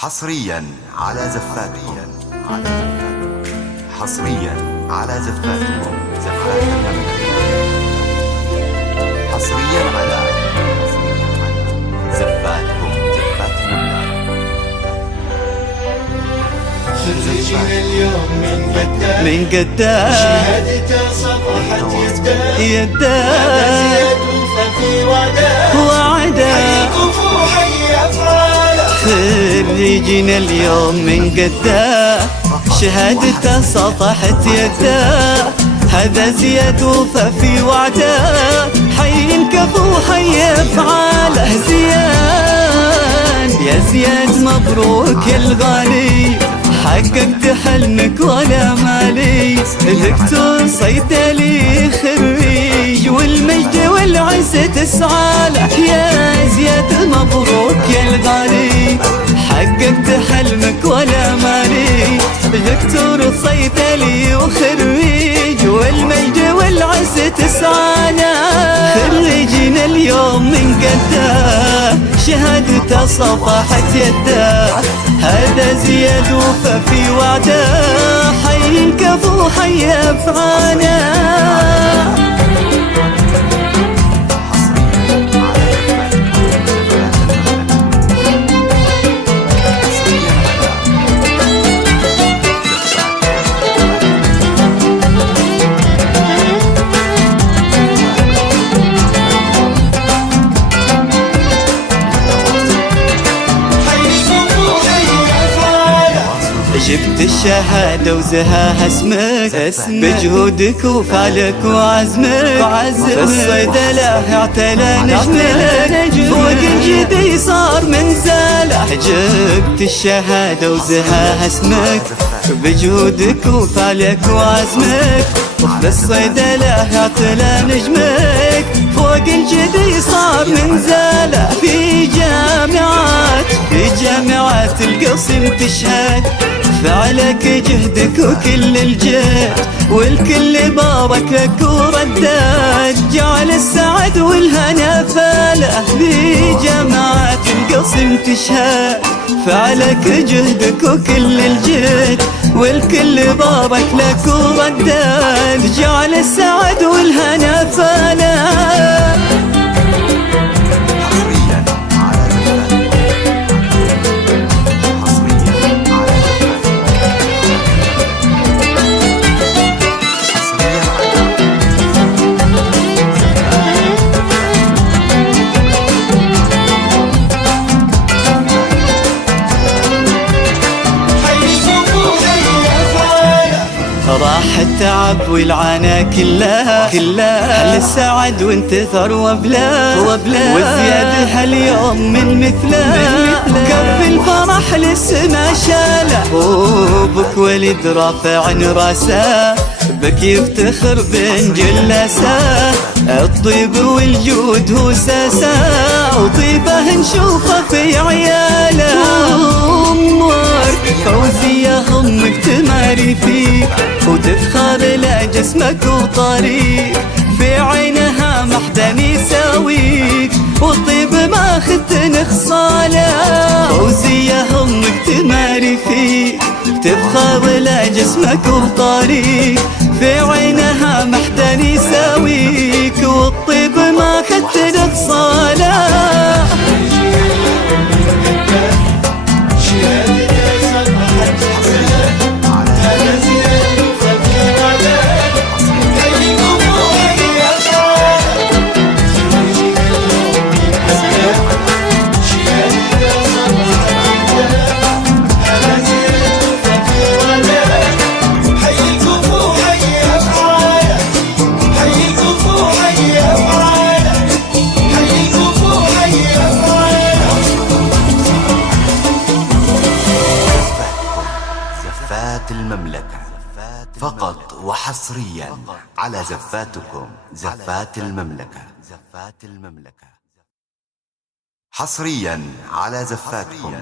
حصريا على زفاتكم. حصريا على زفاتكم. زفات المملكة. حصريا على زفاتكم. زفات المملكة. خريجنا اليوم من قدام شهادته صفحت يداه زياد وفي وعدا حيكفوا حي أفعاله. خريجنا اليوم من قدام شهادته صفحت يداه، هذا زياد وفى في وعده، حي الكفو حي افعاله. زياد يا زياد مبروك يا الغالي، حققت حلمك ولا مالي، دكتور صيدلي خريج والمجد والعزة تسعاله. يا زياد مبروك يا الغالي، حققت حلمك ولا مالي، دكتور صيدلي وخريج والمجد والعزة تسعاله. خريجنا اليوم من قداه شهادته صفحت يداه، هذا زياد وفى في وعده، حي الكفو حي افعاله. جبت الشهادة وزهاها اسمك، بجهودك وفعلك وعزمك، في الصيدلة اعتلى نجمك، فوق الجدي صار منزله. جبت الشهادة وزهاها اسمك، بجهودك وفعلك وعزمك، وفي الصيدلة اعتلى نجمك، فوق الجدي صار منزله. في جامعات القصيم تشهد فعلك جهدك وكل الجهد، والكل بارك لك وردد، جعل السعد والهنا فاله. في جامعات القصيم تشهد فعلك جهدك وكل الجهد، والكل بارك لك وردد، جعل السعد والهنا فاله. راح التعب والعنا كلها هل السعد وانتثر وبلا وزياد هاليوم من مثله، كف الفرح للسما شاله، وبك ولد رافع راسه، بك يفتخر بين جلسه، الطيب والجود هو ساسه، وطيبه نشوفه في عياله. فوزية همك تماري فيك وتفخر لجسمك وطريق، في عينها محدن يساويك والطيب ما خدت نخصاله. فوزية همك تماري فيك تفخر لجسمك وطريق، في عينها محدن يساويك والطيب ما خدت نخصاله. زفات المملكة فقط وحصريا على زفاتكم. زفات المملكة. حصريا على زفاتكم.